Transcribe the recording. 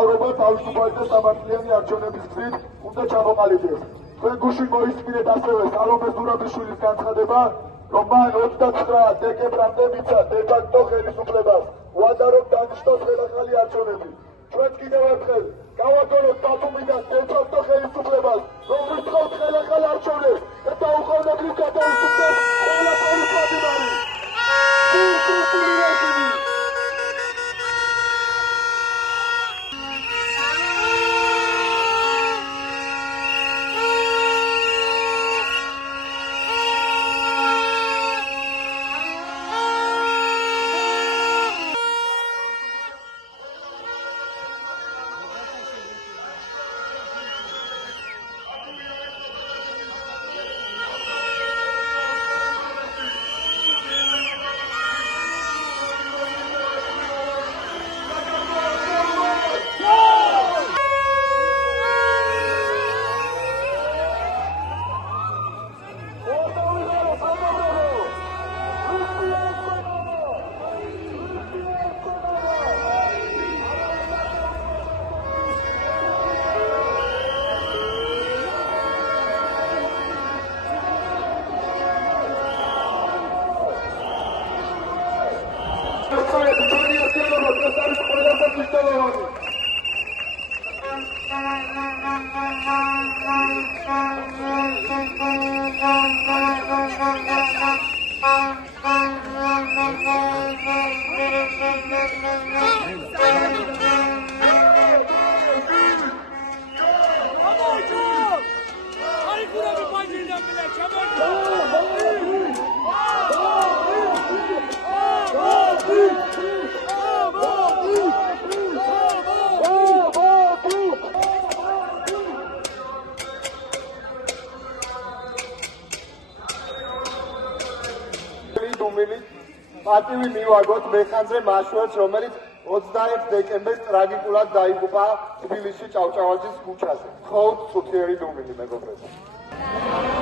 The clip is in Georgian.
Aurora თავისუფალი და სამართლიანი არჩევნების გზით უნდა ჩამოყალიბდეს. Თქვენ გუშინ მოისმინეთ ასევე სალომე ზურაბიშვილის განცხადება, რომ მან 29 დეკემბრამდე მისცა დე-ფაქტო ხელისუფლებას, უადაროდ დანიშნოს ხელახალი არჩევნები. Ჩვენ კიდევ ერთხელ გავაგონოთ ბათუმიდან დე-ფაქტო ხელისუფლებას, რომ ვიტყოთ ხელახალ არჩევნებს და დაუყოვნებლივ გადაუსუფლდეს ყველაფერი პატიმარი. პატივი მივაგოთ მეხანძრე მაშვერს, რომელიც 21 დეკემბერს ტრაგიკულად დაიღუპა თბილისში ჭავჭავაძის ქუჩაზე. Ხოვთ სულიერი დუმილი, მეგობრებო.